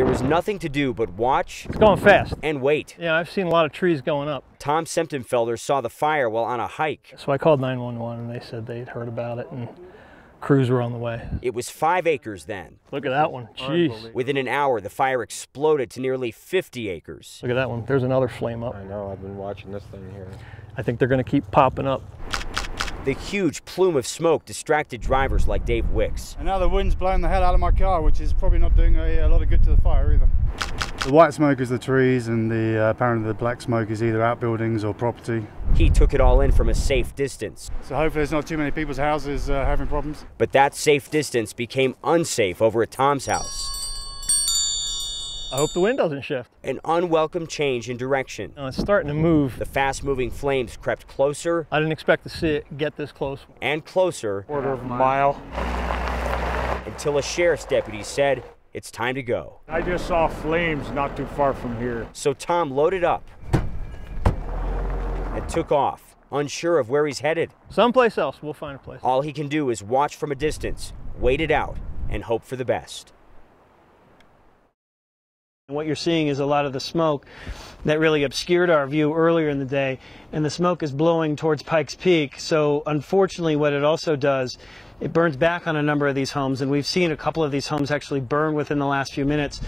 There was nothing to do but watch. It's going fast. And wait. Yeah, I've seen a lot of trees going up. Tom Semptenfelder saw the fire while on a hike. So I called 911 and they said they'd heard about it and crews were on the way. It was 5 acres then. Look at that one. Jeez. Within an hour, the fire exploded to nearly 50 acres. Look at that one. There's another flame up. I know, I've been watching this thing here. I think they're going to keep popping up. The huge plume of smoke distracted drivers like Dave Wicks. And now the wind's blowing the hell out of my car, which is probably not doing a lot of good to the fire either. The white smoke is the trees, and apparently the black smoke is either outbuildings or property. He took it all in from a safe distance. So hopefully there's not too many people's houses having problems. But that safe distance became unsafe over at Tom's house. I hope the wind doesn't shift. An unwelcome change in direction. It's starting to move. The fast-moving flames crept closer. I didn't expect to see it get this close. And closer. Quarter of a mile. Until a sheriff's deputy said, it's time to go. I just saw flames not too far from here. So Tom loaded up and took off, unsure of where he's headed. Someplace else. We'll find a place. All he can do is watch from a distance, wait it out, and hope for the best. What you're seeing is a lot of the smoke that really obscured our view earlier in the day, and the smoke is blowing towards Pikes Peak. So unfortunately what it also does, it burns back on a number of these homes, and we've seen a couple of these homes actually burn within the last few minutes.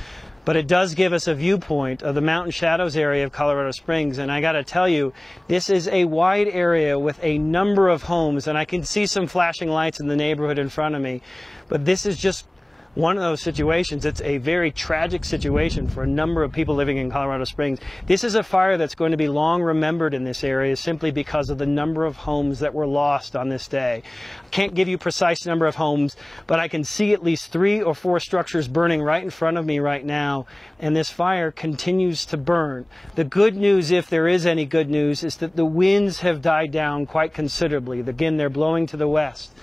But it does give us a viewpoint of the Mountain Shadows area of Colorado Springs, and I got to tell you, this is a wide area with a number of homes, and I can see some flashing lights in the neighborhood in front of me. But this is just one of those situations. It's a very tragic situation for a number of people living in Colorado Springs. This is a fire that's going to be long remembered in this area simply because of the number of homes that were lost on this day. I can't give you a precise number of homes, but I can see at least 3 or 4 structures burning right in front of me right now, and this fire continues to burn. The good news, if there is any good news, is that the winds have died down quite considerably. Again, they're blowing to the west.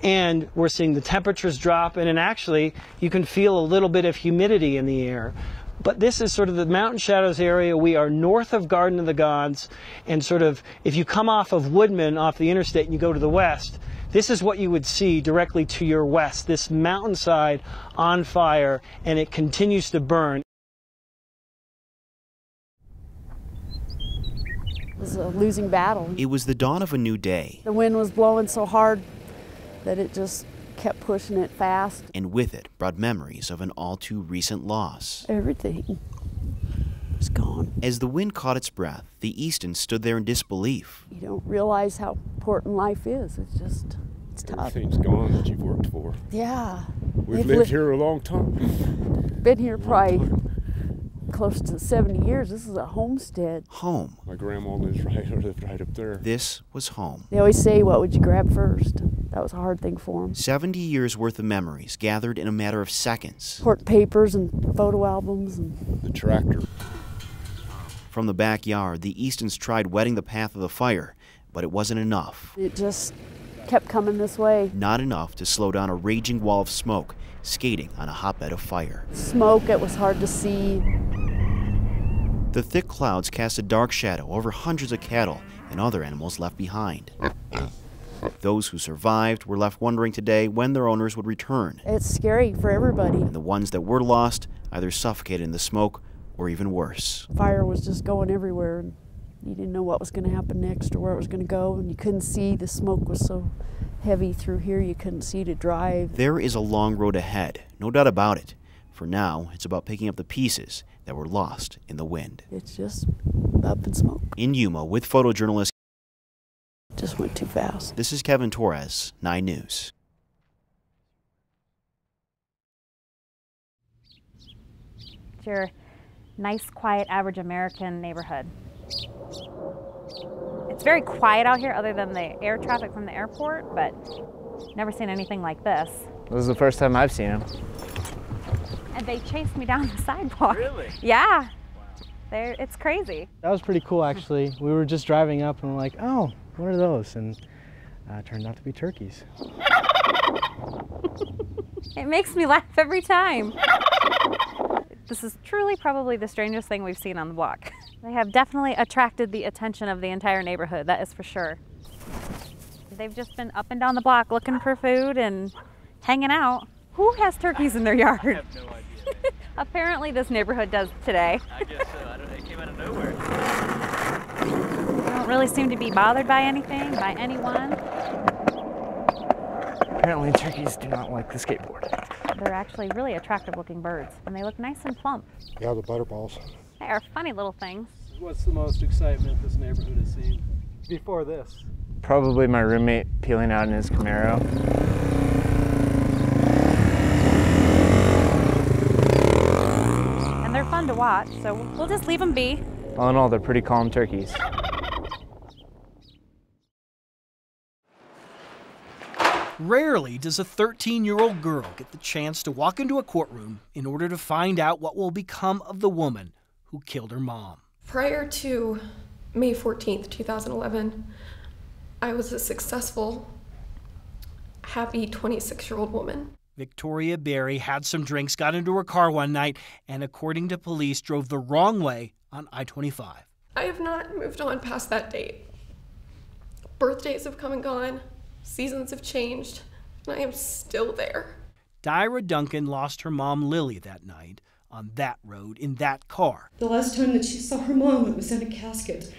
And we're seeing the temperatures drop, and actually you can feel a little bit of humidity in the air. But this is sort of the Mountain Shadows area. We are north of Garden of the Gods, and sort of if you come off of Woodman, off the interstate, and you go to the west, this is what you would see directly to your west, this mountainside on fire, and it continues to burn. It was a losing battle. It was the dawn of a new day. The wind was blowing so hard that it just kept pushing it fast. And with it brought memories of an all too recent loss. Everything was gone. As the wind caught its breath, the Eastons stood there in disbelief. You don't realize how important life is. It's tough. Everything's gone that you've worked for. Yeah. We've lived here a long time. Been here probably close to 70 years. This is a homestead. Home. My grandma lived right up there. This was home. They always say, what would you grab first? That was a hard thing for them. 70 years worth of memories gathered in a matter of seconds. Court papers and photo albums. And the tractor. From the backyard, the Eastons tried wetting the path of the fire, but it wasn't enough. It just kept coming this way. Not enough to slow down a raging wall of smoke, skating on a hotbed of fire. Smoke, it was hard to see. The thick clouds cast a dark shadow over hundreds of cattle and other animals left behind. Those who survived were left wondering today when their owners would return. It's scary for everybody. And the ones that were lost either suffocated in the smoke or even worse. Fire was just going everywhere, and you didn't know what was going to happen next or where it was going to go, and you couldn't see. The smoke was so heavy through here you couldn't see to drive. There is a long road ahead, no doubt about it. For now, it's about picking up the pieces that were lost in the wind. It's just up in smoke. In Yuma, with photojournalist just went too fast. This is Kevin Torres, 9 News. It's your nice, quiet, average American neighborhood. It's very quiet out here other than the air traffic from the airport, but never seen anything like this. This is the first time I've seen them. And they chased me down the sidewalk. Really? Yeah. It's crazy. That was pretty cool, actually. We were just driving up and we're like, oh, what are those? And it turned out to be turkeys. It makes me laugh every time. This is truly probably the strangest thing we've seen on the block. They have definitely attracted the attention of the entire neighborhood, that is for sure. They've just been up and down the block looking for food and hanging out. Who has turkeys in their yard? I have no idea. Apparently this neighborhood does today. I guess so. It came out of nowhere. They don't really seem to be bothered by anything, by anyone. Apparently turkeys do not like the skateboard. They're actually really attractive looking birds, and they look nice and plump. Yeah, the butterballs. They are funny little things. What's the most excitement this neighborhood has seen before this? Probably my roommate peeling out in his Camaro. And they're fun to watch, so we'll just leave them be. All in all, they're pretty calm turkeys. Rarely does a 13-year-old girl get the chance to walk into a courtroom in order to find out what will become of the woman who killed her mom. Prior to May 14th, 2011, I was a successful, happy 26-year-old woman. Victoria Berry had some drinks, got into her car one night, and according to police, drove the wrong way on I-25. I have not moved on past that date. Birthdays have come and gone. Seasons have changed, and I am still there. Dyra Duncan lost her mom Lily that night on that road in that car. The last time that she saw her mom, it was in a casket.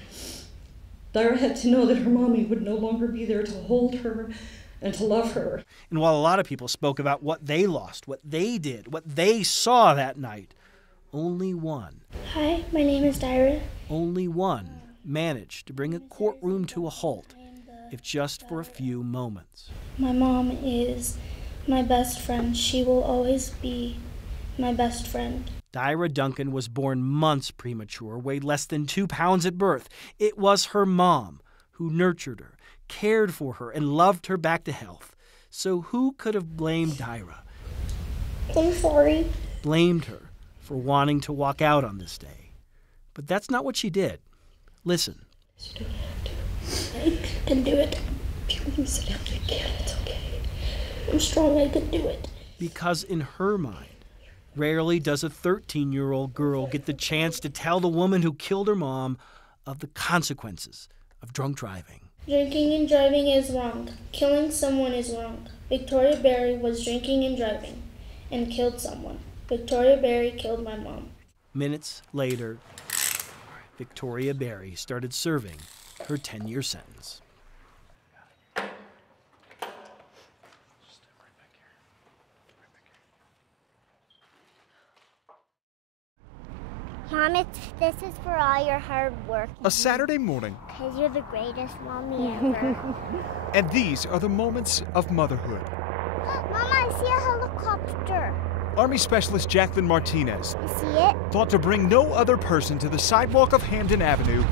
Dyra had to know that her mommy would no longer be there to hold her and to love her. And while a lot of people spoke about what they lost, what they did, what they saw that night, only one. Hi, my name is Dyra. Only one managed to bring a courtroom to a halt, if just for a few moments. My mom is my best friend. She will always be my best friend. Dyra Duncan was born months premature, weighed less than 2 pounds at birth. It was her mom who nurtured her, cared for her, and loved her back to health. So who could have blamed Dyra? I'm sorry. Blamed her for wanting to walk out on this day. But that's not what she did. Listen. I can do it. If you can sit down, I can. It's okay. I'm strong. I can do it. Because in her mind, rarely does a 13-year-old girl get the chance to tell the woman who killed her mom of the consequences of drunk driving. Drinking and driving is wrong. Killing someone is wrong. Victoria Berry was drinking and driving and killed someone. Victoria Berry killed my mom. Minutes later, Victoria Berry started serving her 10-year sentence. Mom, this is for all your hard work. A Saturday morning. Because you're the greatest mommy ever. And these are the moments of motherhood. Mama, I see a helicopter. Army Specialist Jacqueline Martinez. You see it? Thought to bring no other person to the sidewalk of Hampden Avenue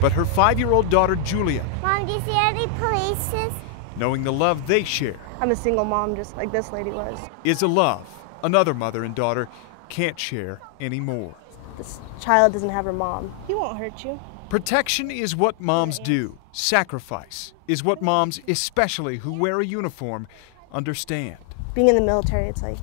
but her 5-year-old daughter, Julia. Mom, do you see any polices? Knowing the love they share. I'm a single mom just like this lady was. Is a love another mother and daughter can't share anymore. This child doesn't have her mom. He won't hurt you. Protection is what moms do. Sacrifice is what moms, especially who wear a uniform, understand. Being in the military, it's like,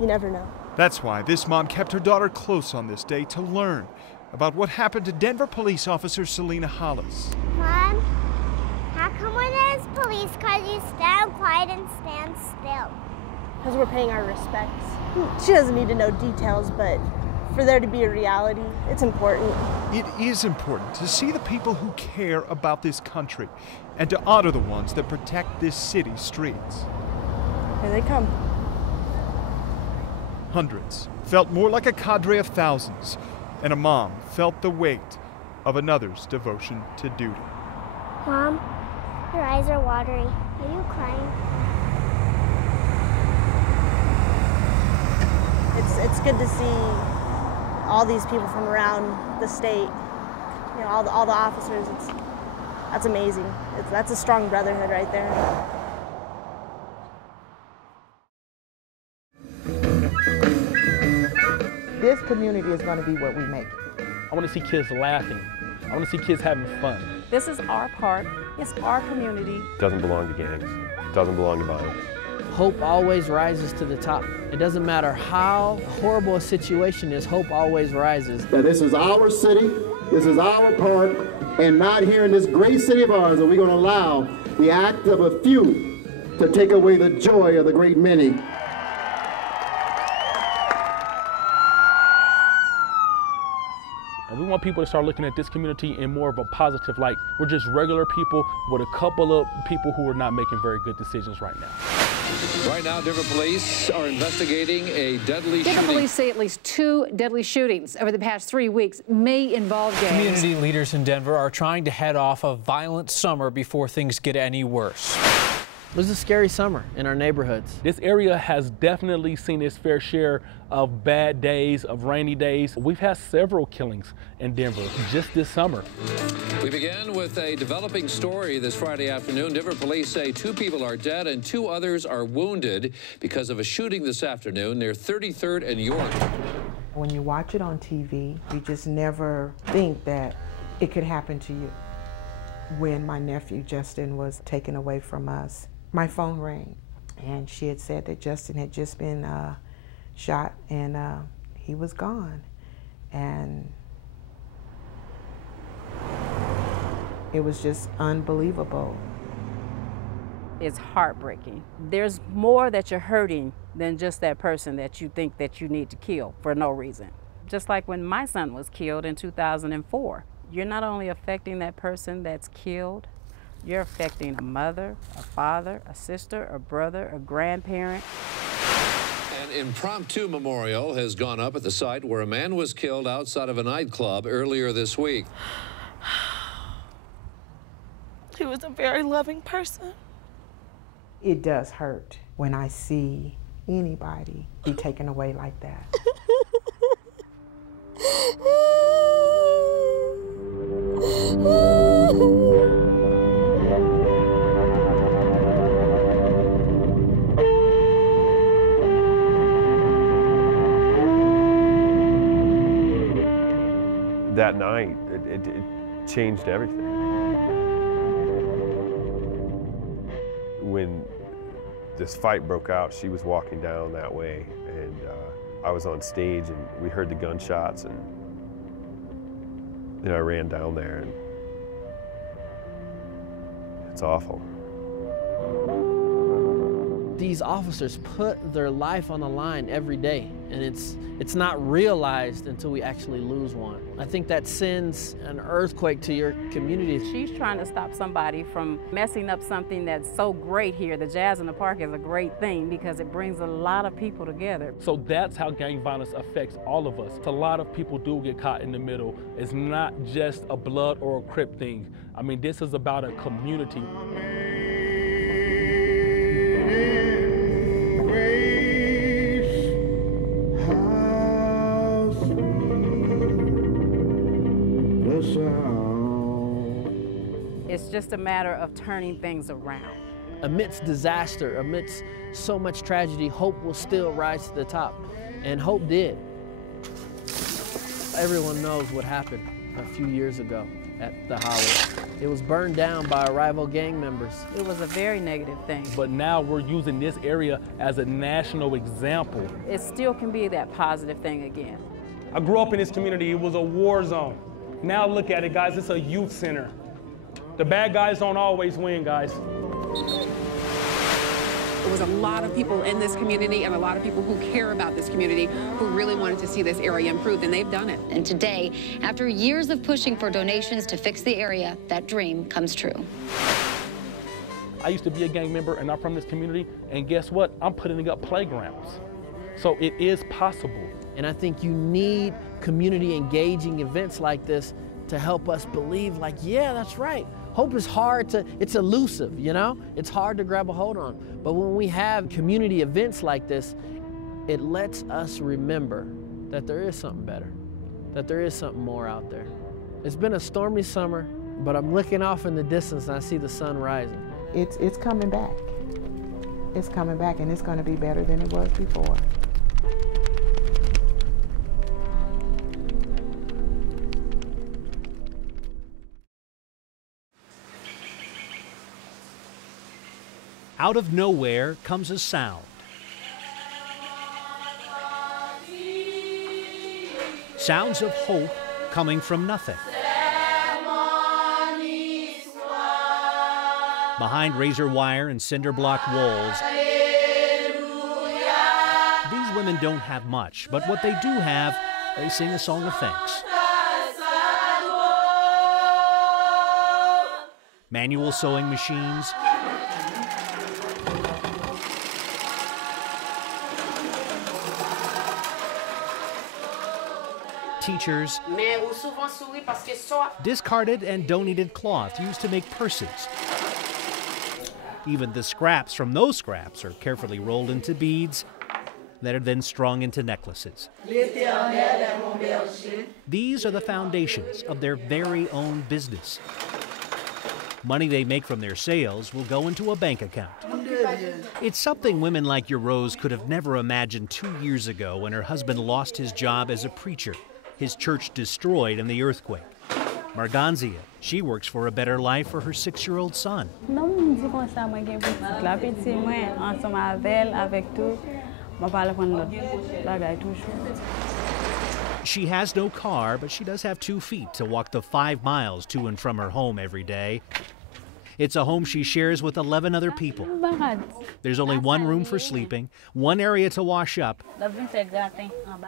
you never know. That's why this mom kept her daughter close on this day to learn about what happened to Denver police officer Selena Hollis. Mom, how come when there's police cars you stand quiet and stand still? Because we're paying our respects. She doesn't need to know details, but for there to be a reality, it's important. It is important to see the people who care about this country and to honor the ones that protect this city's streets. Here they come. Hundreds felt more like a cadre of thousands, and a mom felt the weight of another's devotion to duty. Mom, your eyes are watery. Are you crying? It's good to see all these people from around the state, you know, all the officers. That's amazing. That's a strong brotherhood right there. This community is going to be what we make it. I want to see kids laughing. I want to see kids having fun. This is our park. It's our community. Doesn't belong to gangs. Doesn't belong to violence. Hope always rises to the top. It doesn't matter how horrible a situation is, hope always rises. That this is our city, this is our park, and not here in this great city of ours are we going to allow the act of a few to take away the joy of the great many. want people to start looking at this community in more of a positive light. We're just regular people with a couple of people who are not making very good decisions right now. Right now, Denver police are investigating a deadly shooting. Denver police say at least 2 deadly shootings over the past 3 weeks may involve gangs. Community leaders in Denver are trying to head off a violent summer before things get any worse. It was a scary summer in our neighborhoods. This area has definitely seen its fair share of bad days, of rainy days. We've had several killings in Denver just this summer. We began with a developing story this Friday afternoon. Denver police say 2 people are dead and 2 others are wounded because of a shooting this afternoon near 33rd and York. When you watch it on TV, you just never think that it could happen to you. When my nephew Justin was taken away from us, my phone rang, and she had said that Justin had just been shot, and he was gone. And it was just unbelievable. It's heartbreaking. There's more that you're hurting than just that person that you think that you need to kill for no reason. Just like when my son was killed in 2004. You're not only affecting that person that's killed, you're affecting a mother, a father, a sister, a brother, a grandparent. An impromptu memorial has gone up at the site where a man was killed outside of a nightclub earlier this week. He was a very loving person. It does hurt when I see anybody be taken away like that. That night, it changed everything. When this fight broke out, she was walking down that way, and I was on stage, and we heard the gunshots, and I ran down there, and it's awful. These officers put their life on the line every day, and it's not realized until we actually lose one. I think that sends an earthquake to your community. She's trying to stop somebody from messing up something that's so great here. The Jazz in the Park is a great thing because it brings a lot of people together. So that's how gang violence affects all of us. A lot of people do get caught in the middle. It's not just a blood or a Crip thing. I mean, this is about a community. It's just a matter of turning things around. Amidst disaster, amidst so much tragedy, hope will still rise to the top. And hope did. Everyone knows what happened a few years ago at the Holly. It was burned down by rival gang members. It was a very negative thing. But now we're using this area as a national example. It still can be that positive thing again. I grew up in this community. It was a war zone. Now look at it, guys. It's a youth center. The bad guys don't always win, guys. There was a lot of people in this community and a lot of people who care about this community who really wanted to see this area improved, and they've done it. And today, after years of pushing for donations to fix the area, that dream comes true. I used to be a gang member, and I'm from this community, and guess what? I'm putting up playgrounds. So it is possible. And I think you need community engaging events like this to help us believe, like, yeah, that's right. Hope is hard to, it's elusive, you know? It's hard to grab a hold on. But when we have community events like this, it lets us remember that there is something better, that there is something more out there. It's been a stormy summer, but I'm looking off in the distance and I see the sun rising. It's coming back. It's coming back, and it's going to be better than it was before. Out of nowhere comes a sound. Sounds of hope coming from nothing. Behind razor wire and cinder block walls, these women don't have much, but what they do have, they sing a song of thanks. manual sewing machines, teachers, discarded and donated cloth used to make purses. Even the scraps from those scraps are carefully rolled into beads that are then strung into necklaces. These are the foundations of their very own business. Money they make from their sales will go into a bank account. It's something women like your Rose could have never imagined 2 years ago when her husband lost his job as a preacher, his church destroyed in the earthquake. Marganzia, she works for a better life for her 6-year-old son. She has no car, but she does have 2 feet to walk the 5 miles to and from her home every day. It's a home she shares with 11 other people. There's only 1 room for sleeping, 1 area to wash up,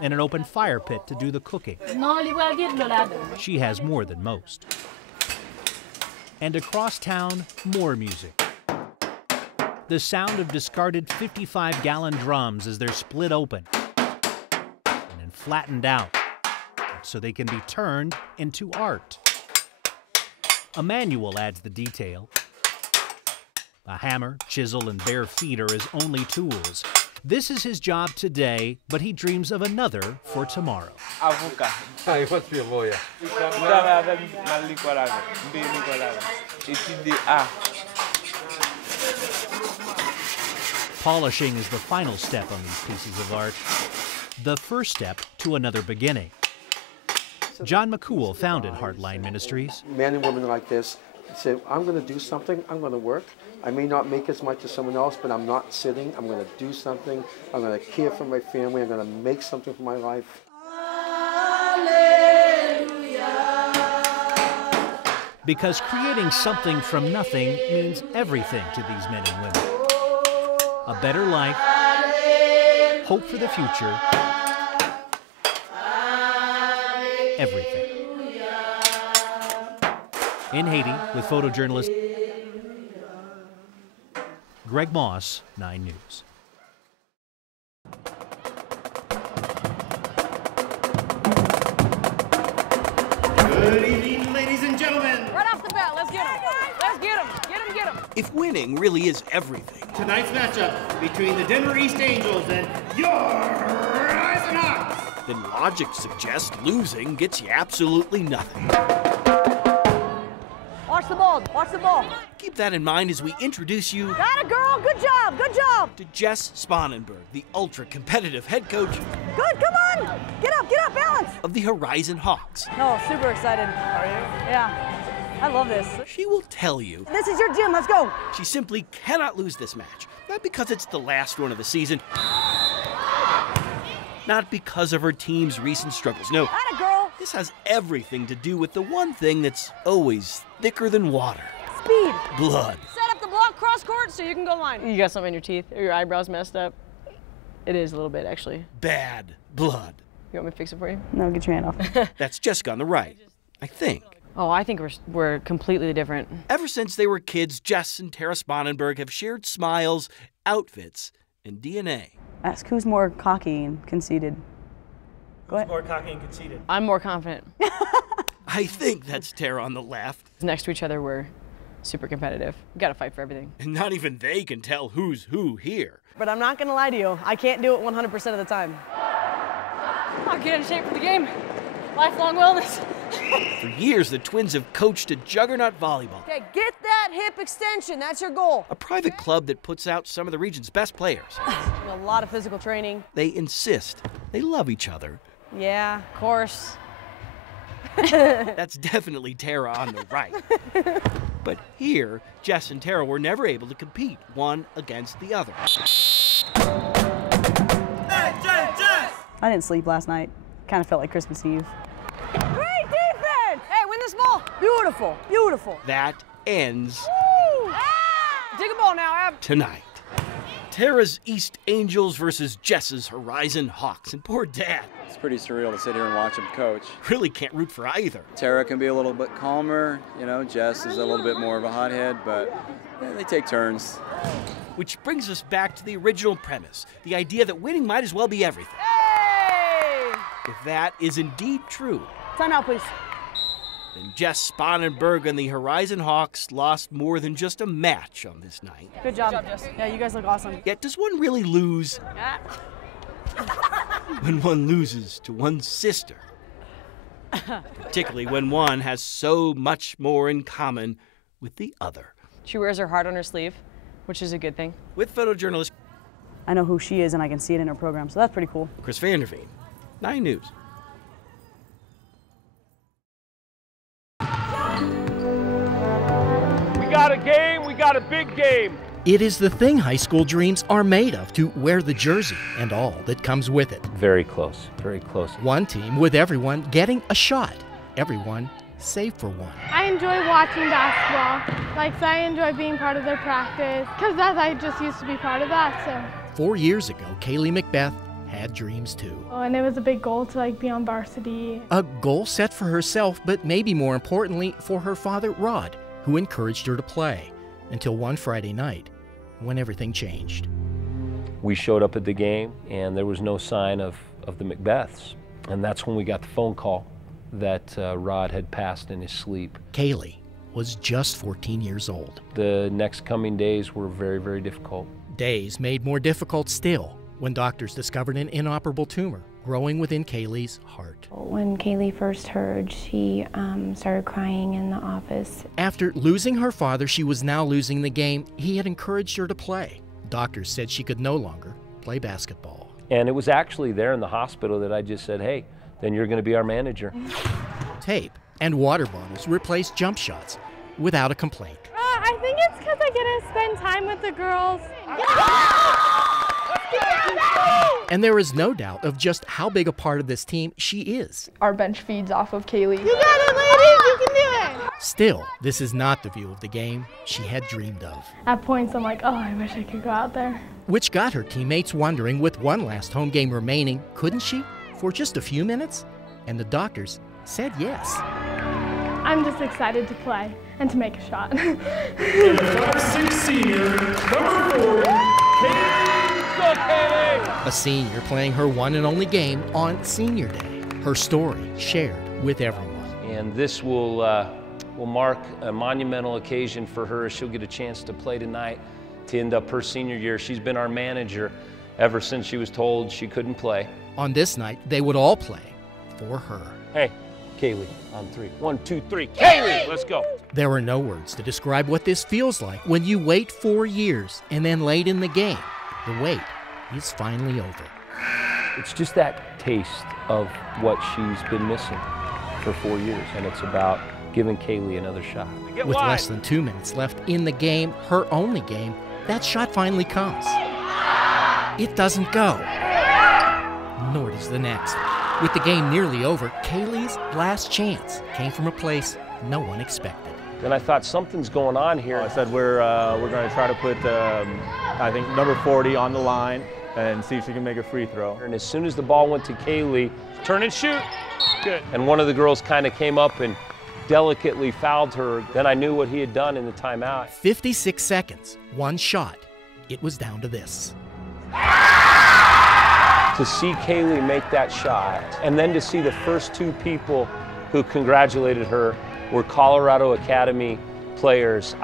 and an open fire pit to do the cooking. She has more than most. And across town, more music. The sound of discarded 55-gallon drums as they're split open and then flattened out so they can be turned into art. Emmanuel adds the detail. A hammer, chisel, and bare feet are his only tools. This is his job today, but he dreams of another for tomorrow. Polishing is the final step on these pieces of art. The first step to another beginning. John McCool founded Heartline Ministries. Men and women like this say, I'm going to do something, I'm going to work. I may not make as much as someone else, but I'm not sitting. I'm going to do something. I'm going to care for my family. I'm going to make something for my life. Because creating something from nothing means everything to these men and women. A better life, hope for the future, everything. In Haiti, with photojournalist Greg Moss, 9 News. Good evening, ladies and gentlemen. Right off the bat, let's get him. Let's get him. Get him, get him. If winning really is everything. Tonight's matchup between the Denver East Angels and your Horizon Hawks. Then logic suggests losing gets you absolutely nothing. Watch the ball. Watch the ball. Keep that in mind as we introduce you. Got it, girl. Good job. Good job. To Jess Spanenberg, the ultra-competitive head coach. Good. Come on. Get up, balance. Of the Horizon Hawks. No, super excited. Are you? Yeah. I love this. She will tell you. This is your gym. Let's go. She simply cannot lose this match. Not because it's the last one of the season. Not because of her team's recent struggles. No. Got it, girl. This has everything to do with the one thing that's always thicker than water. Speed. Blood. Set up the block cross court so you can go line. You got something in your teeth or your eyebrows messed up? It is a little bit, actually. Bad blood. You want me to fix it for you? No, get your hand off. That's Jessica on the right, I think. Oh, I think we're completely different. Ever since they were kids, Jess and Tara Spanenberg have shared smiles, outfits, and DNA. Ask who's more cocky and conceited. Go ahead. Who's more cocky and conceited? I'm more confident. I think that's Tara on the left. Next to each other, we're super competitive. We gotta fight for everything. And not even they can tell who's who here. But I'm not gonna lie to you, I can't do it 100% of the time. I'll get in shape for the game. Lifelong wellness. For years, the twins have coached at Juggernaut Volleyball. Okay, get that hip extension, that's your goal. A private club that puts out some of the region's best players. A lot of physical training. They insist they love each other. Yeah, of course. That's definitely Tara on the right. But here, Jess and Tara were never able to compete one against the other. Hey, Jess! I didn't sleep last night. Kind of felt like Christmas Eve. Great defense! Hey, win this ball. Beautiful, beautiful. That ends Dig a ball now, Ab. tonight. Tara's East Angels versus Jess's Horizon Hawks. And poor Dad. It's pretty surreal to sit here and watch him coach. Really can't root for either. Tara can be a little bit calmer, you know, Jess is a little bit more of a hothead, but they take turns. Which brings us back to the original premise, the idea that winning might as well be everything. Hey! If that is indeed true, Time out, please. then Jess Spanenberg and the Horizon Hawks lost more than just a match on this night. Good job, Jess. Yeah, you guys look awesome. Yet does one really lose Yeah. when one loses to one's sister? Particularly when one has so much more in common with the other. She wears her heart on her sleeve, which is a good thing. With photojournalist I know who she is, and I can see it in her program, so that's pretty cool. Chris Vanderveen, 9 News. We got a game, we got a big game. It is the thing high school dreams are made of, to wear the jersey and all that comes with it. Very close, very close. One team with everyone getting a shot. Everyone save for one. I enjoy watching basketball. Like, so I enjoy being part of their practice, because I just used to be part of that, so. 4 years ago, Kaylee Macbeth had dreams too. Oh, and it was a big goal to be on varsity. A goal set for herself, but maybe more importantly for her father, Rod, who encouraged her to play, until one Friday night, when everything changed. We showed up at the game and there was no sign of the Macbeths. And that's when we got the phone call that Rod had passed in his sleep. Kaylee was just 14 years old. The next coming days were very, very difficult. Days made more difficult still when doctors discovered an inoperable tumor growing within Kaylee's heart. When Kaylee first heard, she started crying in the office. After losing her father, she was now losing the game he had encouraged her to play. Doctors said she could no longer play basketball. And it was actually there in the hospital that I just said, hey, then you're going to be our manager. Tape and water bottles replaced jump shots without a complaint. I think it's because I get to spend time with the girls. And there is no doubt of just how big a part of this team she is. Our bench feeds off of Kaylee. You got it, ladies! You can do it! Still, this is not the view of the game she had dreamed of. At points, I'm like, oh, I wish I could go out there. Which got her teammates wondering, with one last home game remaining, couldn't she, for just a few minutes? And the doctors said yes. I'm just excited to play and to make a shot. 5'6" senior, number 40, Kaylee. A senior playing her one and only game on Senior Day. Her story shared with everyone. And this will mark a monumental occasion for her. She'll get a chance to play tonight to end up her senior year. She's been our manager ever since she was told she couldn't play. On this night, they would all play for her. Hey, Kaylee, on 3. 1, 2, 3. Kaylee, let's go. There are no words to describe what this feels like when you wait 4 years and then late in the game, the wait is finally over. It's just that taste of what she's been missing for 4 years, and it's about giving Kaylee another shot. With less than 2 minutes left in the game, her only game, that shot finally comes. It doesn't go, nor does the next. With the game nearly over, Kaylee's last chance came from a place no one expected. And I thought, something's going on here. I said we're going to try to put, I think, number 40 on the line and see if she can make a free throw. And as soon as the ball went to Kaylee, turn and shoot. Good. And one of the girls kind of came up and delicately fouled her. Then I knew what he had done in the timeout. 56 seconds, one shot. It was down to this. To see Kaylee make that shot, and then to see the first 2 people who congratulated her were Colorado Academy players.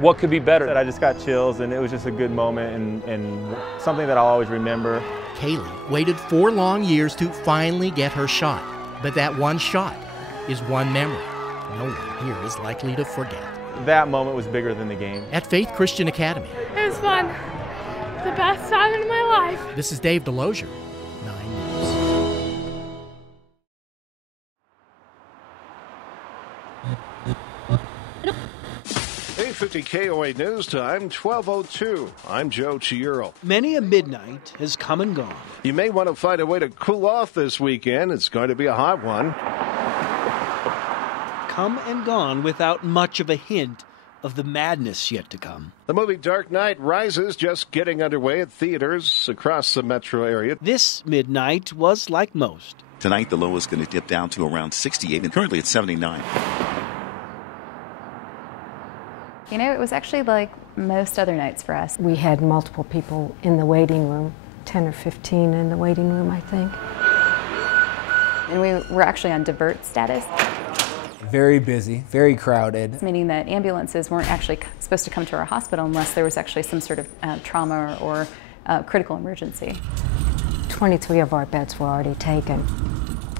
What could be better? I just got chills, and it was just a good moment and something that I'll always remember. Kaylee waited 4 long years to finally get her shot, but that one shot is one memory no one here is likely to forget. That moment was bigger than the game. At Faith Christian Academy. It was fun. The best time in my life. This is Dave Delosier, 9 News. 850 KOA News Time, 12:02. I'm Joe Chiuro. Many a midnight has come and gone. You may want to find a way to cool off this weekend. It's going to be a hot one. Come and gone without much of a hint of the madness yet to come. The movie Dark Knight Rises just getting underway at theaters across the metro area. This midnight was like most. Tonight, the low is going to dip down to around 68, and currently it's 79. You know, it was actually like most other nights for us. We had multiple people in the waiting room, 10 or 15 in the waiting room, I think. And we were actually on divert status. Very busy, very crowded. Meaning that ambulances weren't actually supposed to come to our hospital unless there was actually some sort of trauma or critical emergency. 23 of our beds were already taken.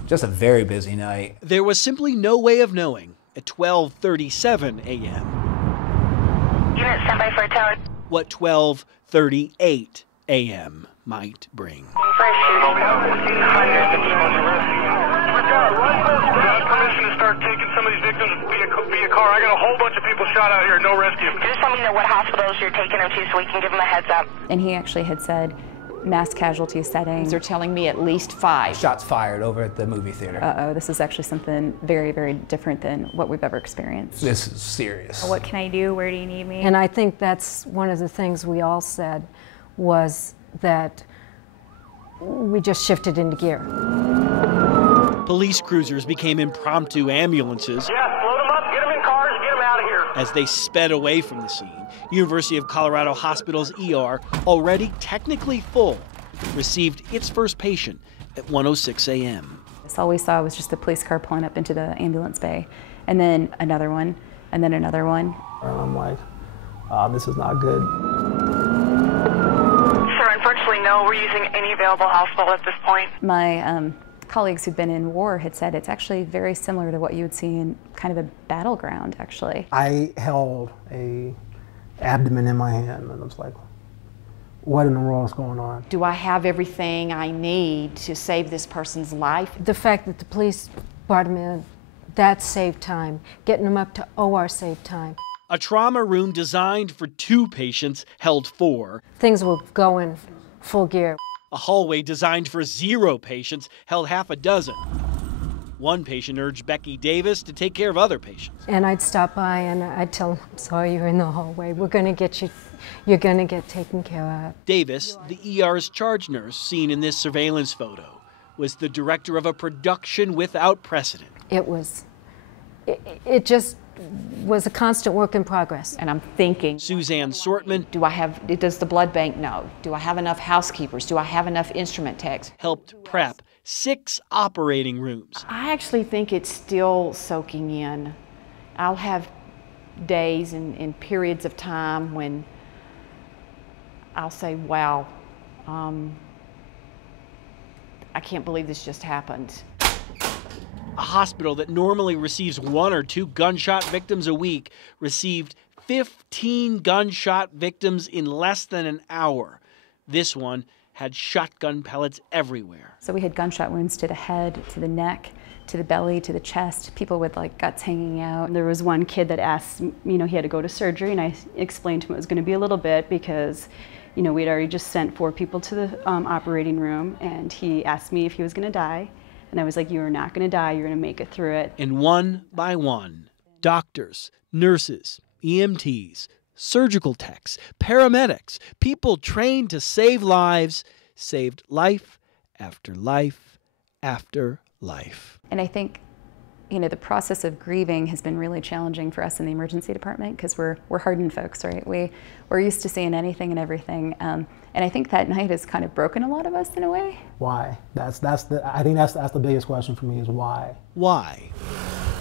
Just a very busy night. There was simply no way of knowing at 12:37 a.m. Unit, stand by for a tower. what 12:38 a.m. might bring. Permission to start taking some of these victims via car. I got a whole bunch of people shot out here, no rescue. Just let me know what hospitals you're taking them to so we can give them a heads up. And he actually had said mass casualty settings. They're telling me at least 5. Shots fired over at the movie theater. Uh-oh, this is actually something very, very different than what we've ever experienced. This is serious. What can I do? Where do you need me? And I think that's one of the things we all said was that we just shifted into gear. Police cruisers became impromptu ambulances. Yeah, load them up, get them in cars, get them out of here. As they sped away from the scene, University of Colorado Hospital's ER, already technically full, received its first patient at 1:06 a.m. All we saw was just the police car pulling up into the ambulance bay, and then another one, and then another one. And I'm like, this is not good. Sir, unfortunately, no, we're using any available hospital at this point. My colleagues who've been in war had said it's actually very similar to what you would see in kind of a battleground, actually. I held a abdomen in my hand, and I was like, what in the world is going on? Do I have everything I need to save this person's life? The fact that the police brought him in, that saved time. Getting him up to OR saved time. A trauma room designed for 2 patients held 4. Things were going full gear. A hallway designed for 0 patients held half a dozen. One patient urged Becky Davis to take care of other patients. And I'd stop by and I'd tell them, I'm sorry you're in the hallway. We're going to get you, you're going to get taken care of. Davis, the ER's charge nurse seen in this surveillance photo, was the director of a production without precedent. It just was a constant work in progress. And I'm thinking, Suzanne Sortman, does the blood bank know? Do I have enough housekeepers? Do I have enough instrument techs? Helped prep 6 operating rooms. I actually think it's still soaking in. I'll have days and periods of time when I'll say, wow, I can't believe this just happened. A hospital that normally receives 1 or 2 gunshot victims a week received 15 gunshot victims in less than an hour. This one had shotgun pellets everywhere. So we had gunshot wounds to the head, to the neck, to the belly, to the chest, people with like guts hanging out. There was one kid that asked, he had to go to surgery, and I explained to him it was going to be a little bit because, we'd already just sent 4 people to the operating room, and he asked me if he was going to die. And I was like, you're not going to die, you're going to make it through it. And one by one, doctors, nurses, EMTs, surgical techs, paramedics, people trained to save lives, saved life after life after life. And I think, the process of grieving has been really challenging for us in the emergency department because we're hardened folks, right? We're used to seeing anything and everything. And I think that night has kind of broken a lot of us in a way. Why? I think that's the biggest question for me is why. Why?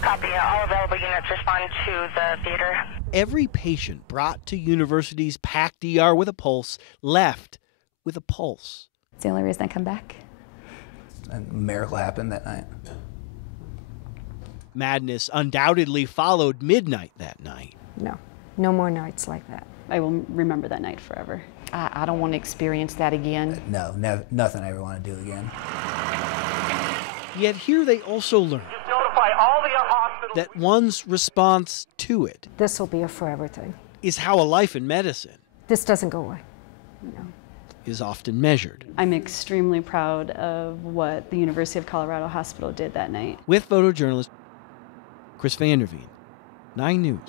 Copy. All available units respond to the theater. Every patient brought to University's packed ER with a pulse left with a pulse. It's the only reason I come back. A miracle happened that night. Madness undoubtedly followed midnight that night. No more nights like that. I will remember that night forever. I don't want to experience that again. No, nothing I ever want to do again. Yet here they also learn that one's response to it This will be a forever thing. is how a life in medicine This doesn't go away. is often measured. I'm extremely proud of what the University of Colorado Hospital did that night. With photojournalist Chris Vanderveen, 9 News.